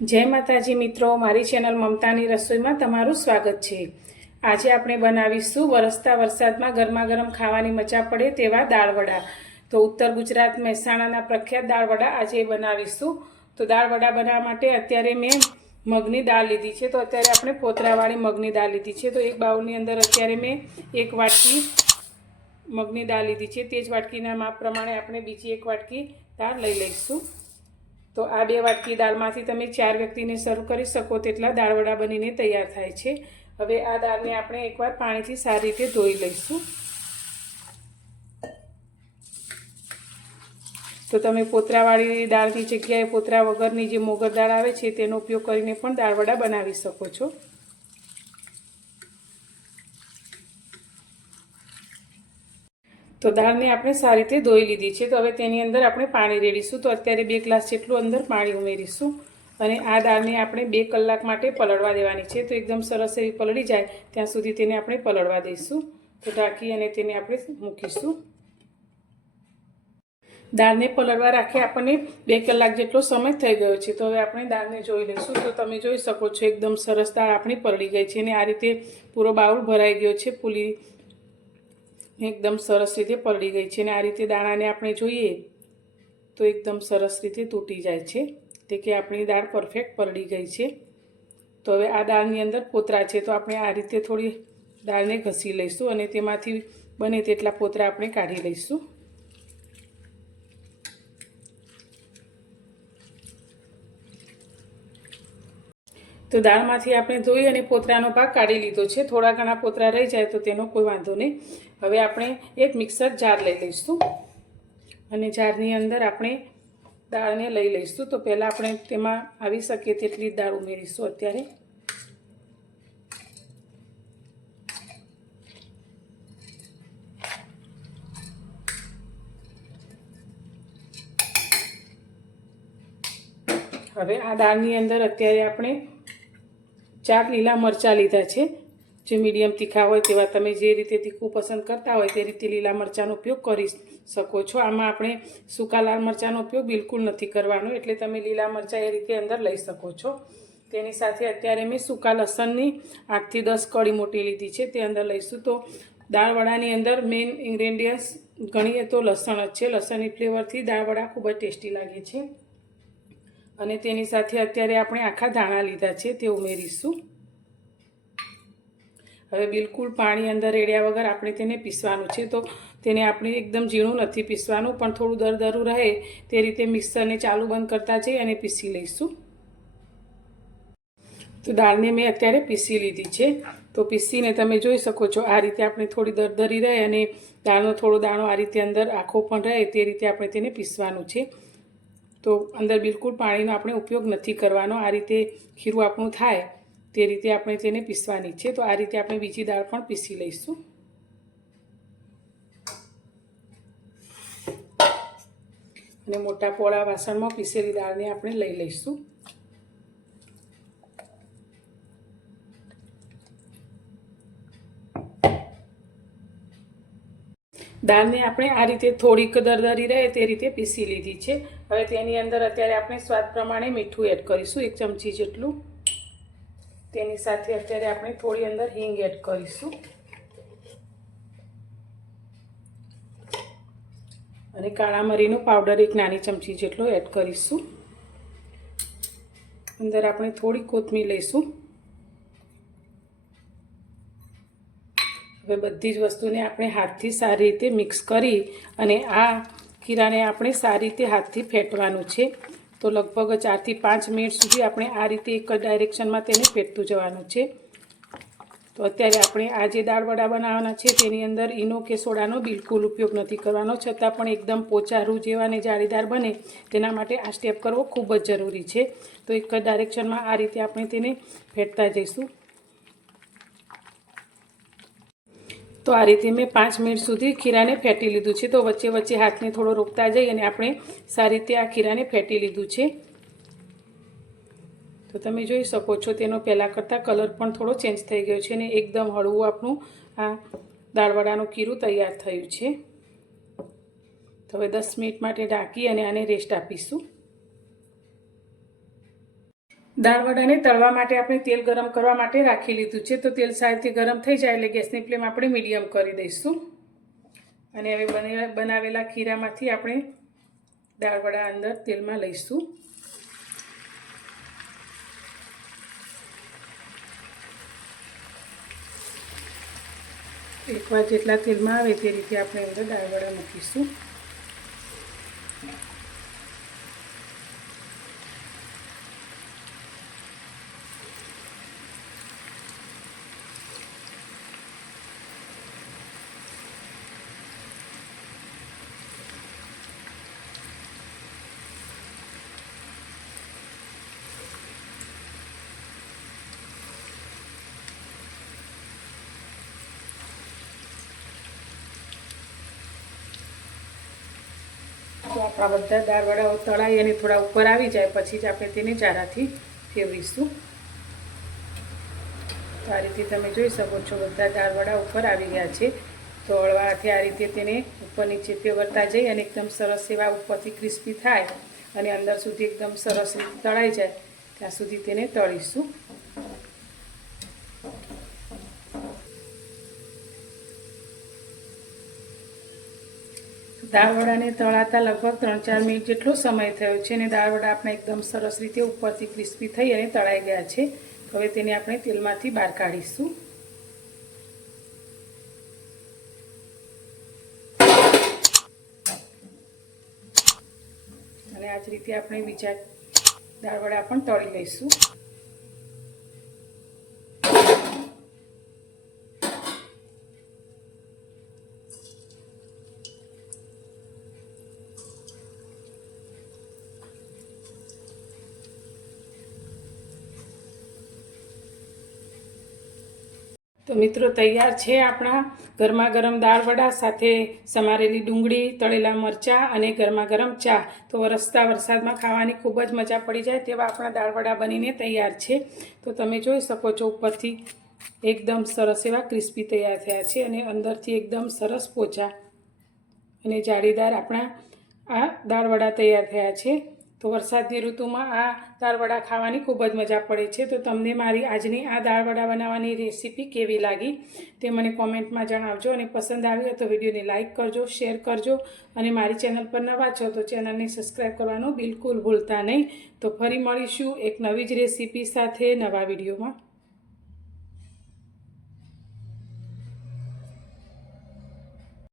जय माताजी मित्रों, मारी चेनल ममतानी रसोई में तमारुं स्वागत है। आज आपणे बनावीशुं वरसता वरसादमां गरमा गरम खावानी मजा पड़े तेवा दाळवड़ा। तो उत्तर गुजरात महेसाणाना प्रख्यात दाळवड़ा आज बनावीशुं। तो दाळवड़ा बनाववा माटे अत्यारे मैं मगनी दाळ लीधी छे। तो अत्यारे आपणे पोतरावाળી मगनी दाळ लीधी छे। तो एक बाउलनी अंदर अत्यारे मैं 1 वाटकी मगनी दाळ लीधी छे। ते ज वाटकीना माप प्रमाणे आपणे बीजी 1 वाटकी दाळ लई लईशुं। तो आ 2 वाटकी दाळमांथी तमे 4 व्यक्तिने सर्व करी शको तेटला दाळवड़ा बनीने तैयार थाय छे। हवे आ दाळने आपणे एकवार पाणीथी सारी रीते धोई लईशुं। तो तमे पोतरावाળી दाळनी जग्याए पोतरा वगरनी जे मोगर दाळ आवे छे तेनो उपयोग करीने पण दाळवड़ा बनावी शको छो। तो दाळ ने आपणे सारी रीते धोई लीधी छे। तो हवे तेनी अंदर आपणे पाणी रेड़ीशुं। तो अत्यारे 2 ग्लास जेटલું अंदर पाणी उमेरीशुं અને આ દાળને આપણે 2 કલાક માટે પલળવા દેવાની છે। તો એકદમ સરસ એવી પલળી જાય ત્યાં સુધી તેને આપણે પલળવા દઈશું। તો ઢાંકી અને તેને આપણે મૂકીશું। દાળને પલળવા રાખી આપણને 2 કલાક જેટલો સમય થઈ ગયો છે। તો હવે આપણે દાળને જોઈ લઈશું। તો તમે જોઈ શકો છો એકદમ સરસ દાળ આપણી પલળી ગઈ છે અને આ રીતે પૂરો બાઉલ ભરાઈ ગયો છે। ફૂલી एकदम सरस रीते पलળી गई है। आ रीते दाणा ने आपणे जोईए तो एकदम सरस रीते तूटी जाए छे ते के आपणी दाळ परफेक्ट पलળી गई है। तो हवे आ दाळनी अंदर पोतरा है तो आपणे आ रीते थोड़ी दाळने घसी लईशुं अने तेमांथी बने तेटला पोतरा आपणे काढी लईशुं। तो दाळमांथी आपणे धोई अने पोतरानो भाग काढी लीधो छे। थोड़ा घणा पोतरा रही जाए तो तेनो कोई वांधो नहीं। हवे आपणे एक मिक्सर जार लई लईशुं अने जारनी अंदर आपणे दाळने लई लईशुं। तो पहेला आपणे तेमां आवी शके तेटली दाळ उमेरीशुं। अत्यारे हवे आ दाळनी अंदर अत्यारे आपणे 4 લીલા મરચાં લીધા છે। જે મીડિયમ तीखा होय तेवा तमे जे रीते तीखું पसंद करता होय ते रीते લીલા મરચાંનો उपयोग करी शको छो। आमां आपणे सूका लाल मरचांनो उपयोग बिलकुल नहीं करवानो एटले तमे લીલા मरचां ए रीते अंदर लई शको छो। तेनी साथे अत्यारे मैं सूका लसणनी 8 થી 10 कड़ी मोटी लीधी छे ते अंदर लईशुं। तो दाळवड़ानी अंदर मेन इंग्रेडियंट्स गणीए तो लसण ज छे। लसणनी फ्लेवरथी दाळवड़ा खूब ज टेस्टी लागे छे। અને તેની સાથે અત્યારે આપણે આખા ધાણા લીધા છે તે ઉમેરીશું। હવે બિલકુલ પાણી અંદર રેડ્યા વગર આપણે તેને પીસવાનું છે। તો તેને આપણે એકદમ ઝીણું નથી પીસવાનું પણ થોડું દરદરું રહે તે રીતે મિક્સરને ચાલુ બંધ કરતા જઈ અને પીસી લઈશું। તો દાળને મેં અત્યારે પીસી લીધી છે। તો પીસીને તમે જોઈ શકો છો આ રીતે આપણે થોડી દરદરી રહે અને દાળનો થોડો દાણો આ રીતે અંદર આખો પણ રહે તે રીતે આપણે તેને પીસવાનું છે। तो अंदर बिल्कुल पाणीनो आपणे उपयोग नहीं करवानो। आ रीते खीरू आपणुं थाय ते रीते आपणे तेने पीसवानी छे। तो आ रीते आपणे बीजी दाळ पण पीसी लईशुं अने मोटा पोळा वासणमां पीसेली दाळने आपणे लई लईशुं। दाळने आपणे आ रीते थोड़ीक दरदरी रहे ते रीते पीसी लीधी छे। हवे तेनी अंदर अत्यारे आपणे स्वाद प्रमाणे मीठुं एड करीशुं 1 चमची जेटલું। तेनी साथे अत्यारे आपणे थोड़ी अंदर हींग एड करीशुं अने काळा मरीनो पाउडर 1 नानी चमची जेटलो एड करीशुं। अंदर आपणे थोड़ी कोथमीर लईशुं। હવે બધી જ વસ્તુને આપણે હાથથી સારી રીતે મિક્સ કરી અને આ ખીરાને આપણે સારી રીતે હાથથી ફેટવાનું છે। તો લગભગ 4 થી 5 મિનિટ સુધી આપણે આ રીતે એક જ ડાયરેક્શનમાં તેને ફેટતું જવાનું છે। તો અત્યારે આપણે આ જે દાળવડા બનાવવાના છે તેની અંદર ઈનો કે સોડાનો બિલકુલ ઉપયોગ નથી કરવાનો, છતાં પણ એકદમ પોચા રૂ જેવા અને જાળીદાર બને તેના માટે આ સ્ટેપ કરવો ખૂબ જ જરૂરી છે। તો એક જ ડાયરેક્શનમાં આ રીતે આપણે તેને ફેટતા જઈશું। तो आ रीते मैं 5 मिनिट सुधी खीरा ने फेटी लीधुं छे। तो वच्चे वच्चे हाथ ने थोड़ो रोकता जई अने आपणे सारी रीते आ खीरा ने फेटी लीधुं छे। तो तमे जोई शको छो तेनो पहेला करता कलर पण थोड़ो चेन्ज थई गयो छे अने एकदम हळवुं आपणुं आ दाळवडानुं खीरुं तैयार थयुं छे। तो हवे 10 मिनिट माटे ढांकी अने आने रेस्ट आपीशुं। દાળવડાને તળવા માટે આપણે તેલ ગરમ કરવા માટે રાખી લીધું છે. તો તેલ સારી ગરમ થઈ જાય એટલે ગેસની ફ્લેમ આપણે મીડિયમ કરી દઈશું. અને હવે બનાવેલા ખીરામાંથી આપણે દાળવડા અંદર તેલમાં લઈશું. એકવાર જેટલા તેલમાં આવે તે રીતે આપણે અંદર દાળવડા મૂકીશું. તો આપણા બધા દાળવડાઓ તળાઈ અને થોડા ઉપર આવી જાય પછી જ આપણે તેને ચારાથી ફેરવીશું. તો આ રીતે તમે જોઈ શકો છો બધા દાળવડા ઉપર આવી ગયા છે. તો હળવાથી આ રીતે તેને ઉપર નીચે ફેરવતા જઈ અને એકદમ સરસ એવા ઉપરથી ક્રિસ્પી થાય અને અંદર સુધી એકદમ સરસ રીતે તળાઈ જાય ત્યાં સુધી તેને તળીશું. દાળવડાને તળાતા લગભગ 3-4 મિનિટ જેટલો સમય થયો છે અને દાળવડા આપણા એકદમ સરસ રીતે ઉપરથી ક્રિસ્પી થઈ અને તળાઈ ગયા છે. તો હવે તેને આપણે તેલમાંથી બહાર કાઢીશું. અને આ જ રીતે આપણે બીજા દાળવડા પણ તળી લઈશું. તો મિત્રો તૈયાર છે આપણા ગરમા ગરમ દાળવડા સાથે સમારેલી ડુંગળી, તળેલા મરચાં અને ગરમા ગરમ ચા. તો વરસતા વરસાદમાં ખાવાની ખૂબ જ મજા પડી જાય તેવા આપણા દાળવડા બનીને તૈયાર છે. તો તમે જોઈ શકો છો ઉપરથી એકદમ સરસ એવા ક્રિસ્પી તૈયાર થયા છે અને અંદરથી એકદમ સરસ પોચા અને જાળીદાર આપણા આ દાળવડા તૈયાર થયા છે. તો વરસાદની ઋતુમાં આ દાળવડા ખાવાની ખૂબ જ મજા પડે છે. તો તમને મારી આજની આ દાળવડા બનાવવાની રેસીપી કેવી લાગી તે મને કોમેન્ટમાં જણાવજો. અને પસંદ આવી હોય તો વિડીયોને લાઇક કરજો, શેર કરજો અને મારી ચેનલ પર નવા છો તો ચેનલને સબસ્ક્રાઈબ કરવાનું બિલકુલ ભૂલતા નહીં. તો ફરી મળીશું એક નવી જ રેસીપી સાથે નવા વિડીયોમાં.